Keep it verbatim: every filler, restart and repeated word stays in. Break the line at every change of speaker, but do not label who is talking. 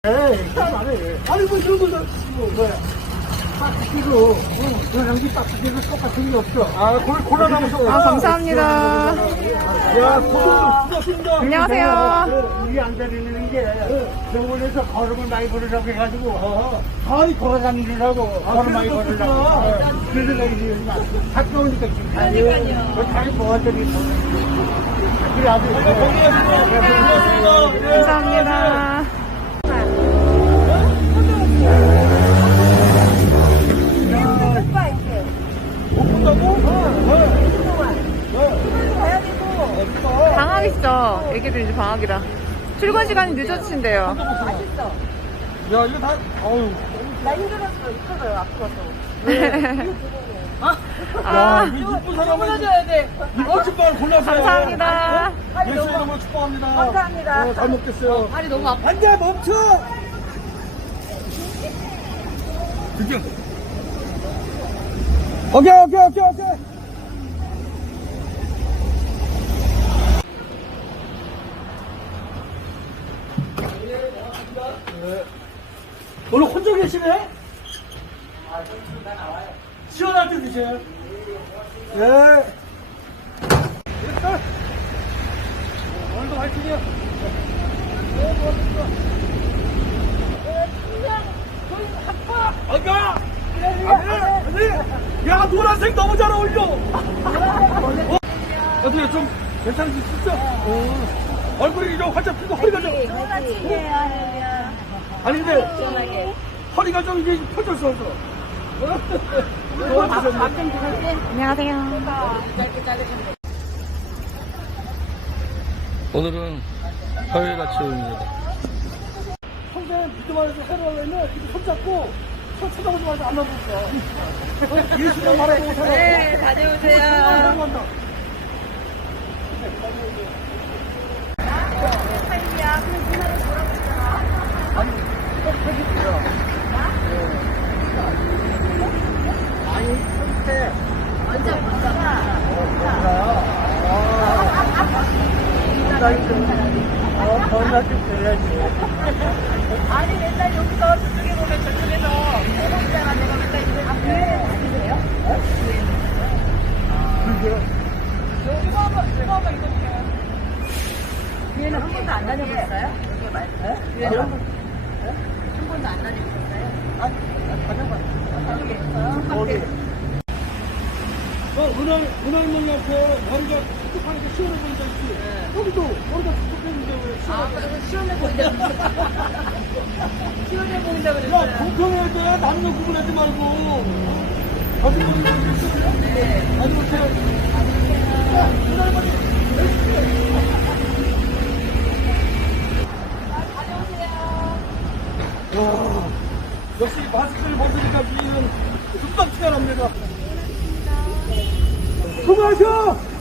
에이, 안 해. 아니, 뭐, 이런 거, 뭐, 뭐야. 박스키고, 응, 양지 박스키고 똑같은 게 없어. 아, 골, 골라가면서.
아, 감사합니다.
야, 고등 수고하십니다.
안녕하세요.
이게 안 다니는 게, 병원에서 걸음을 많이 걸으라고 해가지고, 다리 걸어 다니느라고, 걸음 많이 걸으라고. 그래서 내가 이제, 가까우니까 지금. 그러니까요. 다리 모아드리 그래, 아주.
감사합니다. 방학 있어. 애기들 이제 방학이라. 출근 시간이 늦어지신대요.
맛있어.
야, 이거 다, 어우.
나 힘들었어. 이뻐서요. 아프거든.
아,
이 이쁜 사람을
주문해줘야 돼.
이쁜 신발 골랐어요.
감사합니다.
예수 이름으로 축복합니다.
감사합니다.
어, 잘 먹겠어요.
발이 너무 아파.
안 돼, 멈춰! 드디어. 오케이, 오케이, 오케이, 오케이. 네. 오늘 혼자 계시네? 시원할 때 드세요. 네. 일단 오늘도 화이팅이요. 아가! 야, 노란색 너무 잘 어울려! 어? 어떻게 좀 괜찮으시 진짜? 어. 얼굴이 좀 활짝 피고 허리가 좀. 아니, 근데 허리가 좀 이제 펴졌어.
안녕하세요.
오늘은 화요일아침입니다.
평소에 믿음 안에서 해를 하려면 이렇게 손잡고 손 쳐다보지 말고 안 나보고 예수님 말하고 살아.
네, 다녀오세요.
아니, 선택.
먼저, 먼저.
어, 건나 좀 돼야지.
아니, 맨날 여기서 저쪽에 보면 저쪽에서 해먹다가 내가 맨날 이거 아, 그래요? 이거 한번, 이거 한번 입어주세요. 뒤에는 한 번도 안 다녀보셨어요? 여기 말고. 뒤에는 한, 번, 한 번도 안 다녀보셨어요?
아, 다녀봤어.
다녀보셨어요?
어, 은행, 은행문 옆에 머리가 툭툭하니까 시원해 보인다 했지. 여기도 머리가 툭툭했는데 왜
아,
시원해?
그래서 시원해 보인다. 시원해 보인다
야,
그랬어요.
공평해야 돼. 남녀 구분하지 말고. 어디 보니까 네. 아니, 어떻게. 야, 은행문이. 와, 역시 마스크를 벗으니까 위는 금방 티가 납니다. 수고하셔!